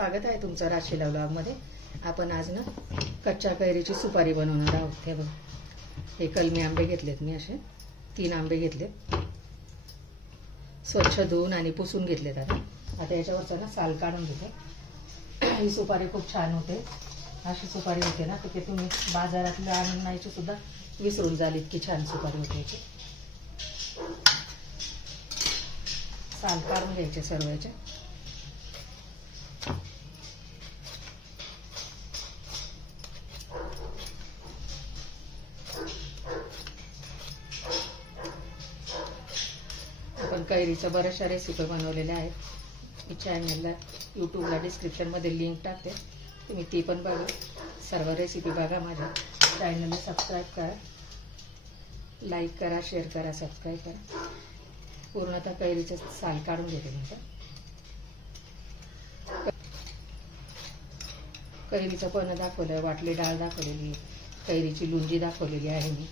स्वागत आहे तुमचं राशीला व्लॉगमध्ये। आपण आज ना कच्च्या कैरीची सुपारी बनवणार आहोत। हे बघ, हे कलमी आंबे घेतलेत मी, असे 3 आंबे घेतलेत, स्वच्छ धुवून आणि पुसून घेतलेत। आता याच्यावरचा ना साल काढून घेते। ही सुपारी खूप छान होते। अशी सुपारी होते ना तर ते तुम्ही बाजारातल्या आणून न्यायची सुद्धा विसरून जाल, इतकी छान सुपारी होते याची। साल काढून घ्यायचे सर्व याचे। आपण कैरीच्या बऱ्याचशा रेसिपी बनवलेल्या आहेत। मी चॅनलला यूट्यूबला डिस्क्रिप्शनमध्ये लिंक टाकते, तुम्ही ती पण बघा। सर्व रेसिपी बघा, माझ्या चॅनलला सबस्क्राईब करा, लाईक करा, शेअर करा, सबस्क्राईब करा। पूर्णतः कैरीचे साल काढून घेते मी। कैरीचं पण दाखवलं, वाटली डाळ दाखवलेली, कैरीची लुंजी दाखवलेली आहे मी।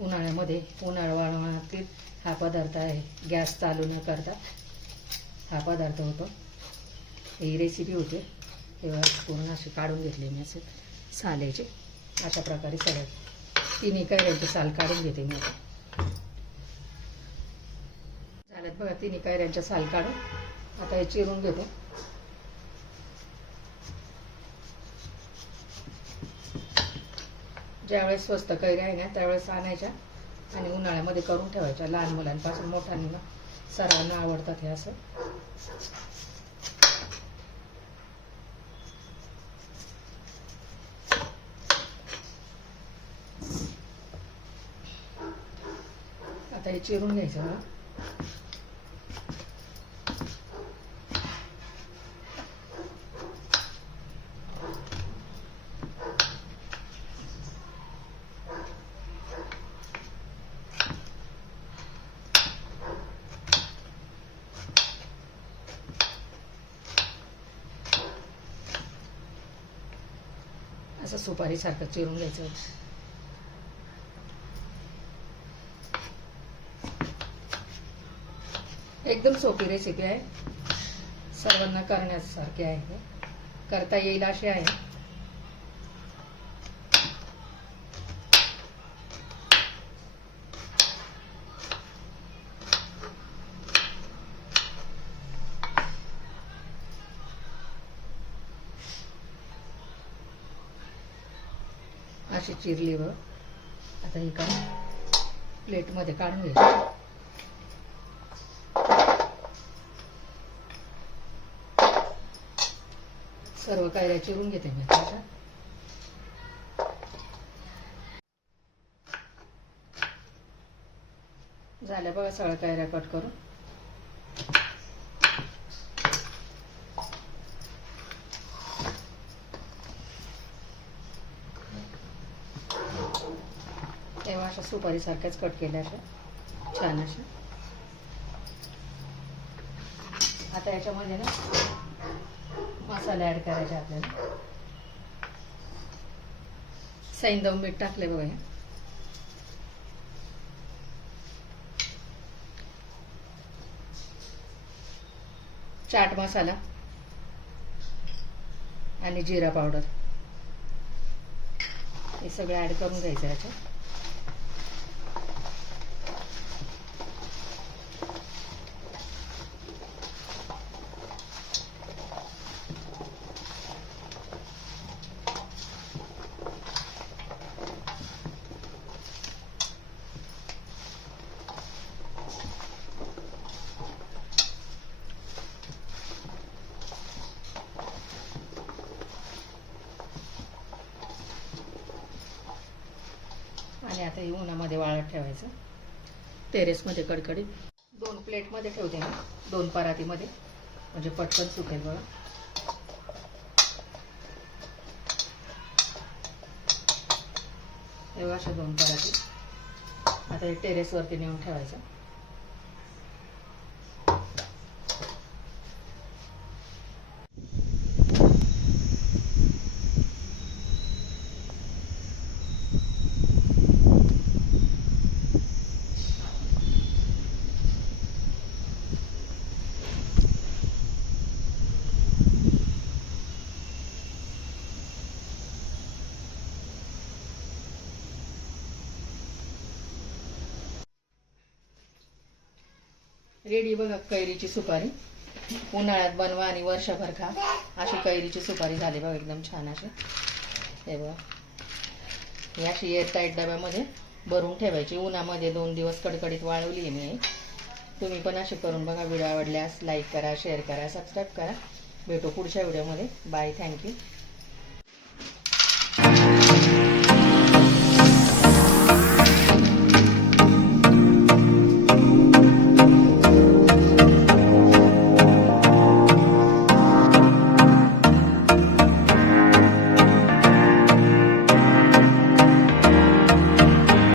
उन्हाळ्यामध्ये उन्हाळ्यातील हा पदार्थ आहे, गॅस चालू न करता हा पदार्थ होतो। ही रेसिपी होते तेव्हा पूर्ण अशी काढून घेतली मी, असे सालेचे अशा प्रकारे सगळ्या 3 कैऱ्यांचे साल काढून घेते मी। आता झाल्यात बघा 3 कैऱ्यांचे साल काढून। आता हे चिरून घेते। ज्यावेळेस स्वस्त कैऱ्या आहे ना त्यावेळेस आणायच्या आणि उन्हाळ्यामध्ये करून ठेवायच्या। लहान मुलांपासून मोठ्यांना सर्वांना आवडतात हे असं। आता हे चिरून घ्यायचं ना। असं सुपारी सारखं चिरून घ्यायचं। एकदम सोपी रेसिपी आहे, सर्वांना करण्यासारखी आहे, करता येईल अशी आहे। अशी चिरली व आता ही का प्लेटमध्ये काढून घ्यायची। सर्व कैऱ्या चिरून घेते मी आता। झाल्या बघा सगळ्या कैऱ्या कट करून। तेव्हा अशा सुपारी सारख्याच कट केल्या, अशा छान अशा। आता याच्यामध्ये ना मसाले ऍड करायचे आपल्याला। सैंधव मीठ टाकले बघा, चाट मसाला आणि जिरा पावडर हे सगळं ऍड करून घ्यायचं याच्यात। आणि आता हे उन्हामध्ये वाळत ठेवायचं, टेरेसमध्ये कडकडीत। 2 प्लेटमध्ये ठेवते मी, 2 परातीमध्ये, म्हणजे पटकन सुकेल बघा। एवढं अशा 2 पराती। आता हे टेरेसवरती नेऊन ठेवायचं। रेडी बघा कैरीची सुपारी. उन्हाळ्यात बनवा आणि वर्षभर खा. अशी कैरीची सुपारी झाली बघा एकदम छान अशी. हे बघा ही अशी एअरटाईट डब्यामध्ये भरून ठेवायची. उन्हामध्ये 2 दिवस कडकडीत वाळवली आहे मी. तुम्ही पण अशी करून बघा. व्हिडिओ आवडल्यास लाईक करा, शेअर करा, सबस्क्राईब करा. भेटू पुढच्या व्हिडिओमध्ये. बाय. थँक्यू.